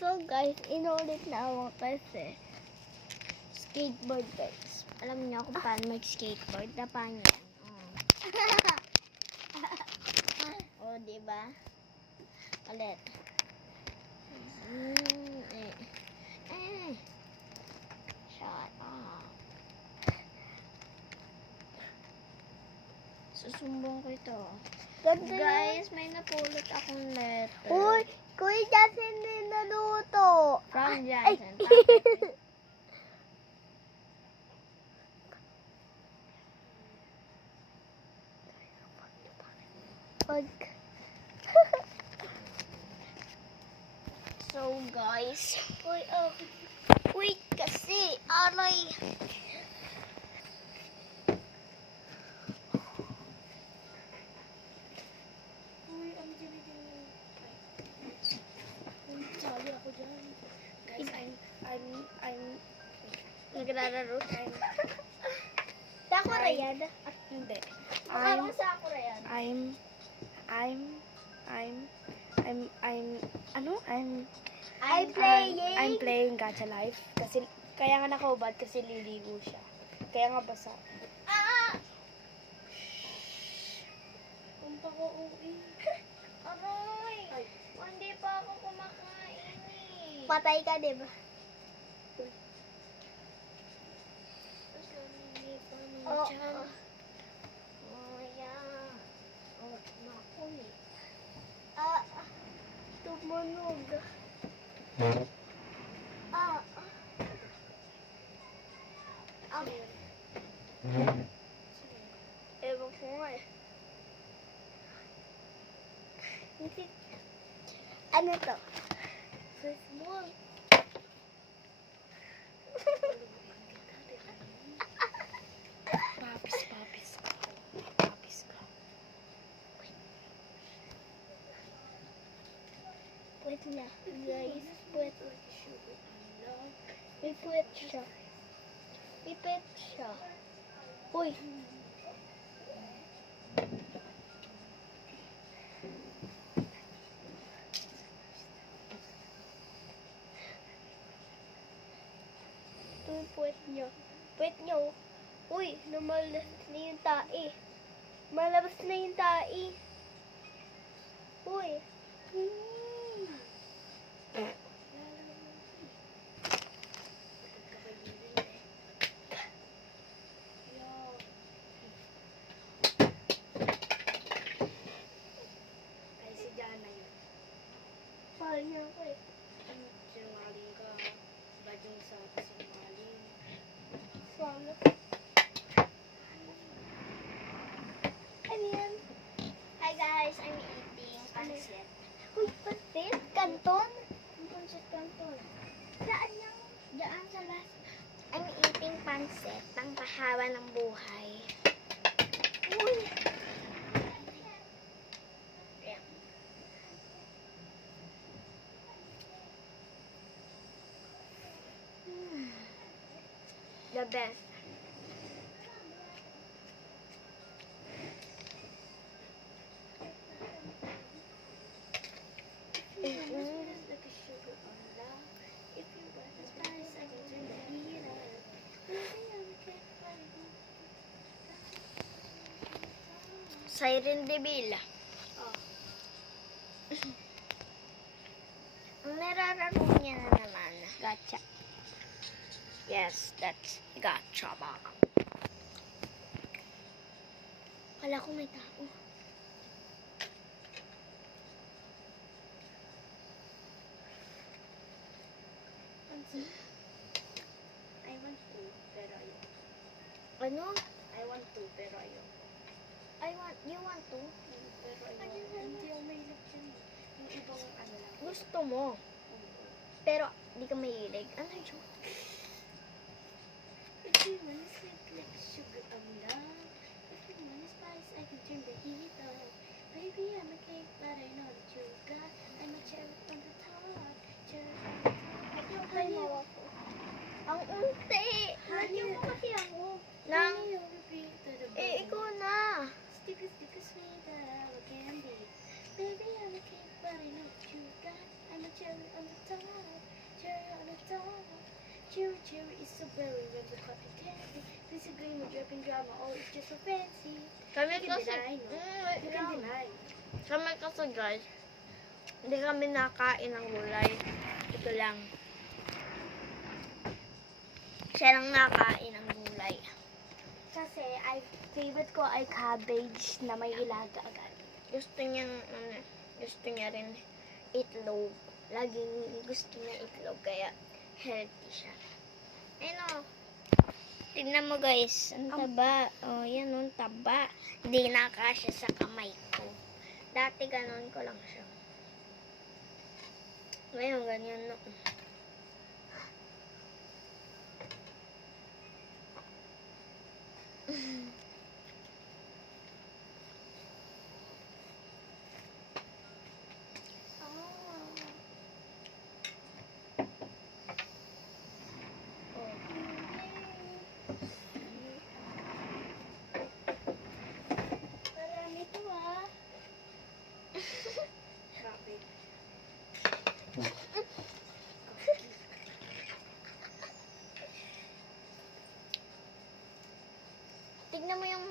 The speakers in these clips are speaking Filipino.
So guys, inulit na ako kasi skateboard guys. Alam niyo kung paano mag-skateboard? Tapan yan. Oh, diba? Ulit. Shut up. Susumbong ko ito. Guys, may napulot akong letter. Uy, Kuya Justin din naluto. From Ay. Johnson. So guys, wait kasi, aray. Sabi ako dyan. Guys, I'm Naglalaro. Sakura yan. Hindi. Parang Sakura yan. I'm playing Gacha Life kasi kaya nga nakahubad kasi liligo siya. Kaya nga basa. Punta ko uwi. Aray! Hindi pa ako kumakain eh. Patay ka, diba? Oo. Oh, yeah. Oh, naku eh. Tumunog. Ewan ko nga eh. Ano to? Baseball. Papis ka. Puwet na. Guys, puwet. May puwet siya. May puwet siya. Uy. Ito yung puwet niya. Puwet niya, oh. Uy, lumalabas na yung tae. Malabas na yung tae. Uy. Ay si Jana yun. Mahal niya ako eh. Sinungaling ka. Bad yung sa sinungaling. Sana. Ano yan? Hi guys, I'm eating pancit. Uy, pasit? Kanton? Pancit canton. Saan yan? Diyan sa last. I'm eating pancit, pangpahawa ng buhay. Uy. The best. Siren Deville. Oh. Ang narararo niya na naman. Gacha. Yes, that's gacha ba? Kala ko may tao. I want to, pero ayoko. Ano? I want to, pero ayoko. You want to? Pero ayoko. Hindi ako mahilig dyan. Yung ibang ano lang. Gusto mo. Pero, di ka mahilig. Ano yun? If you wanna sweet like sugar, I'm love. If you wanna spice, I can turn the heat up. Baby, I'm a cake, but I know that you got. I'm a cherry on the top. Cherry on the top. Honey, ako. Ang unti. Honey, mo kasi ako. Nang, Honey, you'll repeat to the ikaw na. Sticker, sweet, candy. Baby, I'm a cake, but I know that you got. I'm a cherry on the top. cherry is so berry when the cotton candy. Disagree with dripping drama, oh, it's just so fancy. Kami You can kasi, deny, no? wait You can lang. deny. Kami kasi guys, hindi kami nakain ng gulay. Ito lang. Siya lang nakain ng gulay. Kasi, favorite ko ay cabbage na may ilaga agad. Gusto niya rin itlog. Laging gusto niya itlog, kaya healthy siya. Ayun o. Tignan mo guys, ang taba. Oh, yan ang taba. Hindi nakasya sa kamay ko. Dati ganon ko lang siya. Ngayon, ganyan no. Marami to, ah. Grabe. Tignan mo yung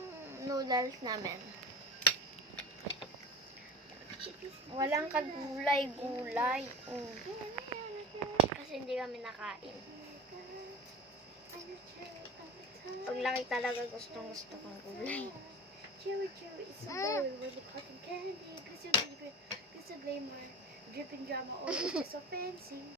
noodles namin. Walang kagulay-gulay. Kasi hindi kami nakain. Paglaki talaga gustong-gusto kong gulay. Cherry, cherry is so berry with the cotton candy. Gusto glamour, dripping drama, oh, it's just so fancy.